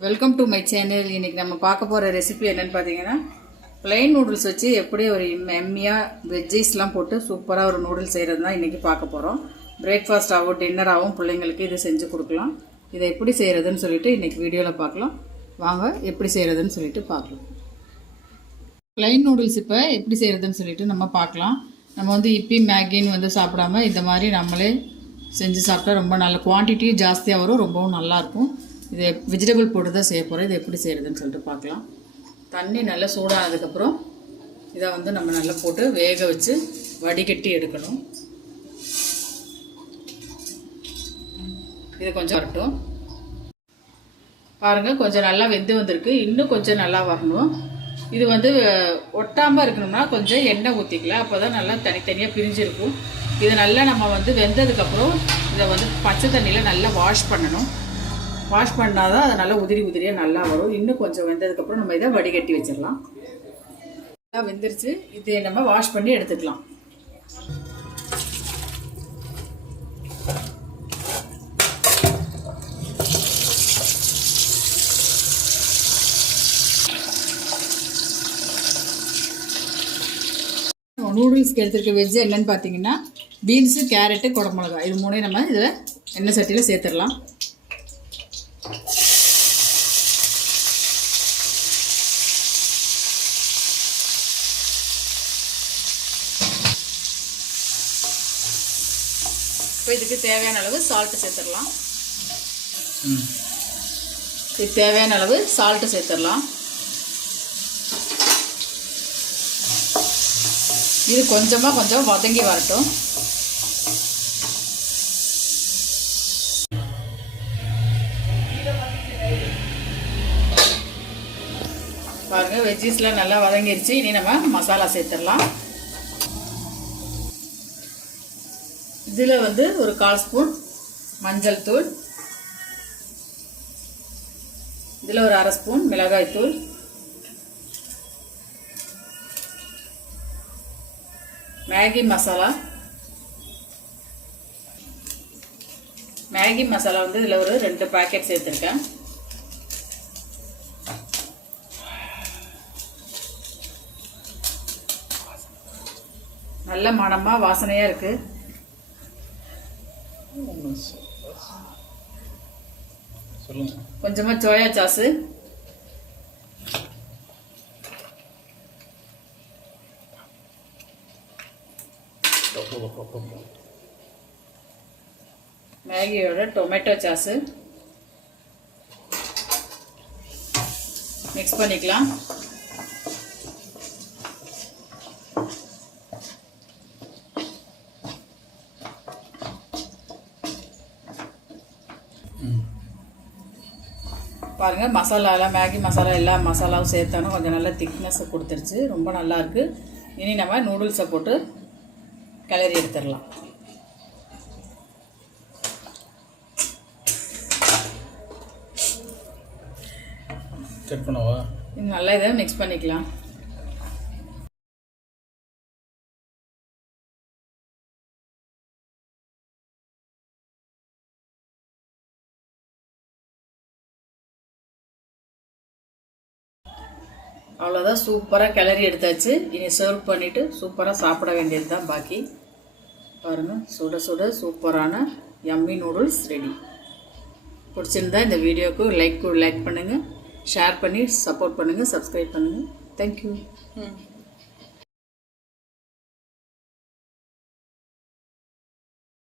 Welcome to my channel இன்றைக்கி நம்ம பார்க்க போகிற ரெசிபி என்னன்னு பார்த்தீங்கன்னா ப்ளைன் நூடுல்ஸ் வச்சு எப்படி ஒரு எம்மியாக வெஜ்ஜீஸ்லாம் போட்டு சூப்பராக ஒரு நூடுல்ஸ் செய்கிறது தான் இன்றைக்கி பார்க்க போகிறோம் பிரேக்ஃபாஸ்ட் டின்னராகவும் பிள்ளைங்களுக்கு இது செஞ்சு கொடுக்கலாம். இதை எப்படி செய்கிறதுன்னு சொல்லிட்டு இன்றைக்கி வீடியோவில் பார்க்கலாம். வாங்க எப்படி செய்கிறதுன்னு சொல்லிட்டு பார்க்கலாம். ப்ளைன் நூடுல்ஸ் இப்போ எப்படி செய்கிறதுன்னு சொல்லிட்டு நம்ம பார்க்கலாம். நம்ம வந்து இப்பி மேகின்னு வந்து சாப்பிடாம இந்த மாதிரி நம்மளே செஞ்சு சாப்பிட்டா ரொம்ப நல்ல குவான்டிட்டியும் ஜாஸ்தியாக வரும் ரொம்பவும் நல்லாயிருக்கும் இது வெஜிடபிள் போட்டு தான் செய்ய போகிறோம் இது எப்படி செய்கிறதுன்னு சொல்லிட்டு பார்க்கலாம். தண்ணி நல்லா சூடானதுக்கப்புறம் இதை வந்து நம்ம நல்லா போட்டு வேக வச்சு வடிகட்டி எடுக்கணும். இது கொஞ்சம் வரட்டும். பாருங்கள் கொஞ்சம் நல்லா வெந்து வந்திருக்கு. இன்னும் கொஞ்சம் நல்லா வரணும். இது வந்து ஒட்டாமல் இருக்கணும்னா கொஞ்சம் எண்ணெய் ஊற்றிக்கலாம் அப்போ தான் நல்லா தனித்தனியாக பிரிஞ்சிருக்கும். இது நல்லா நம்ம வந்து வெந்ததுக்கப்புறம் இதை வந்து பச்சை தண்ணியில் நல்லா வாஷ் பண்ணணும். வாஷ் பண்ணால் தான் அது நல்லா உதிரி உதிரியாக நல்லா வரும். இன்னும் கொஞ்சம் வெந்ததுக்கப்புறம் நம்ம இதை வடிகட்டி வச்சிடலாம். நல்லா வெந்துருச்சு. இதை நம்ம வாஷ் பண்ணி எடுத்துக்கலாம். நூடுல்ஸ்க்கு எடுத்துருக்க வெஜ்ஜு என்னன்னு பார்த்தீங்கன்னா பீன்ஸு கேரட்டு குடமிளகா இது மூணையும் நம்ம இதில் எண்ணெய் சட்டியில் சேர்த்துடலாம். இப்போ இதுக்கு தேவையான அளவு சால்ட்டு சேர்த்துடலாம். இதுக்கு தேவையான அளவு சால்ட்டு சேர்த்துடலாம். இது கொஞ்சமாக கொஞ்சம் வதங்கி வரட்டும். பாருங்க வெஜ்ஜீஸ்லாம் நல்லா வதங்கிருச்சு. இனி நம்ம மசாலா சேர்த்துடலாம். இதில் வந்து ஒரு கால் ஸ்பூன் மஞ்சள் தூள். இதில் ஒரு அரை ஸ்பூன் மிளகாய் தூள். மேகி மசாலா. மேகி மசாலா வந்து இதில் ஒரு ரெண்டு பேக்கெட் சேர்த்துருக்கேன். நல்ல மனமாக வாசனையாக இருக்குது சொல்லுங்க. கொஞ்சமாக சோயா சாஸு மேகியோட டொமேட்டோ சாஸு மிக்ஸ் பண்ணிக்கலாம். பாருங்கள் மசாலாலாம் மேகி மசாலா எல்லா மசாலாவும் சேர்த்தாலும் கொஞ்சம் நல்லா திக்னஸ் கொடுத்துருச்சு. ரொம்ப நல்லா இருக்கு. இனி நம்ம நூடுல்ஸை போட்டு கிளறி எடுத்துடலாம். செக் பண்ணவா? நல்லா இதை மிக்ஸ் பண்ணிக்கலாம். அவ்வளோதான் சூப்பராக கிளறி எடுத்தாச்சு. இனி சர்வ் பண்ணிவிட்டு சூப்பராக சாப்பிட வேண்டியது தான் பாக்கி. பாருங்கள் சுட சுட சூப்பரான யம்மி நூடுல்ஸ் ரெடி பிடிச்சிருந்தா இந்த வீடியோவுக்கு லைக் லைக் பண்ணுங்கள் ஷேர் பண்ணி சப்போர்ட் பண்ணுங்கள் சப்ஸ்கிரைப் பண்ணுங்கள் தேங்க்யூ